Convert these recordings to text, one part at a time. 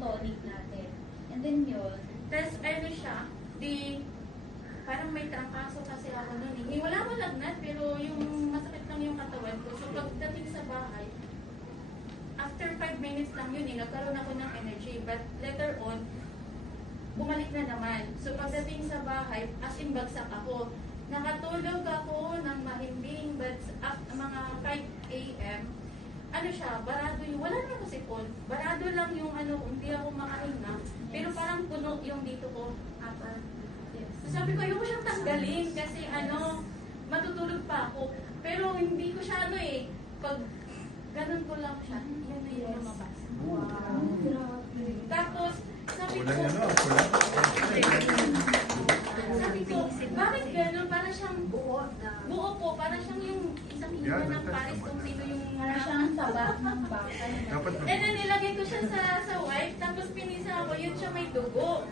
tonic natin. And then yun. Tapos ano siya, parang may trangkaso kasi ako nun eh. Wala mo lagnat, pero yung masakit lang yung katawan ko. So pagdating sa bahay, after 5 minutes lang yun eh, nagkaroon ako ng energy. But later on, bumalik na naman. So pagdating sa bahay, as in bagsak ako. Nakatulog ako ng mahimbing, but mga 5 a.m., ano siya, barado yung, wala na ako sipon. Barado lang yung hindi ako makahinga. Pero parang puno yung dito ko, upper. So sabi ko, ayoko siyang tanggalin kasi matutulog pa ako. Pero hindi ko siya pag ganun ko lang siya, yun na yung lumabas. Tapos, sabi ko, bakit ganun? Parang siyang buo po, parang siyang yung isang iba ng Paris kung sino yung Parang siyang taba ng baka. And then nilagay ko siya sa wipe, tapos pinisa ako, yun siya may dugo.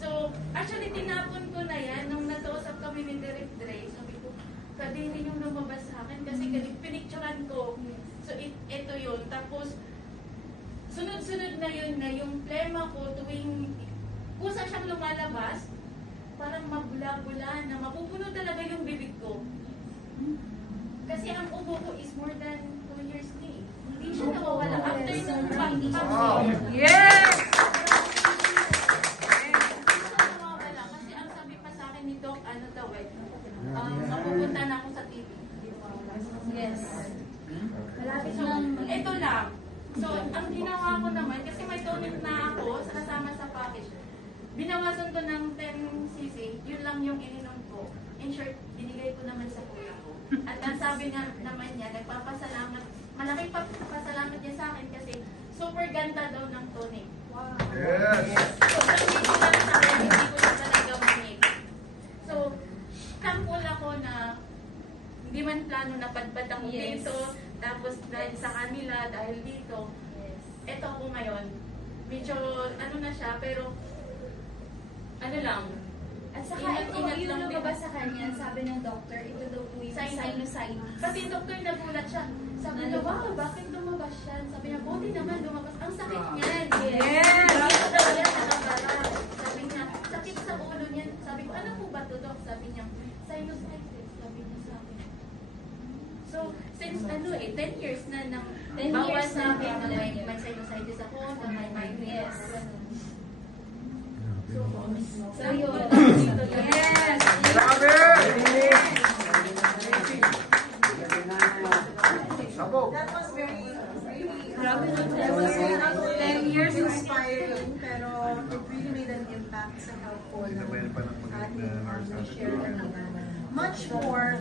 So, actually, tinapon ko na yan nung nag-uusap kami ni Direct Dre. Sabi ko, kadiri yung lumabas sa akin kasi pinicturean ko. So, ito yun. Tapos, sunod-sunod na yun na yung plema ko tuwing kusa siyang lumalabas, parang mabula-bula na mapupuno talaga yung bibig ko. Kasi ang ubo ko is more than 2 years na eh. Hindi siya nawawala. After nung pag-pag. Yes! Mapupunta na ako sa TV. Yes. Malapit lang. Ito lang. So, ang ginawa ko naman, kasi may tonic na ako sa kasama sa package, binawasan ko ng 10 cc, yun lang yung ininom ko. In short, binigay ko naman sa kuya ko. At ang sabi nga naman niya, nagpapasalamat, malaking papasalamat niya sa akin kasi super ganda daw ng tonic. Wow. Yes! So, hindi ko lang sa akin, hindi ko lang talaga manig. So, thankful ako na hindi man plano na padpad ako dito, tapos dahil sa kanila, dahil dito, eto ako ngayon. Medyo na siya, pero ano lang. At saka yung lumabas sa kanya, sabi ng doctor, ito daw po yung sinusitis. Kasi yung doktor nagulat siya. Sabi niya, wow, bakit lumabas siya? Sabi niya, buti naman lumabas. Ang sakit niyan. Yes! Dito daw yan nakabara. Sabi niya, sakit sa ulo niyan. Sabi ko, ano po ba ito, Doc? Sabi niya, sinusitis. Sabi niya sa akin. So, since 10 years na nang bawas sa akin na may sinusitis ako, na may migraine. So yun. Yes! Grabe! That was very, Grabe na. 10 years inspiring, pero it really made an impact sa health ko. Sinabayan pa ng maganda nurse natin. Share naman. Much more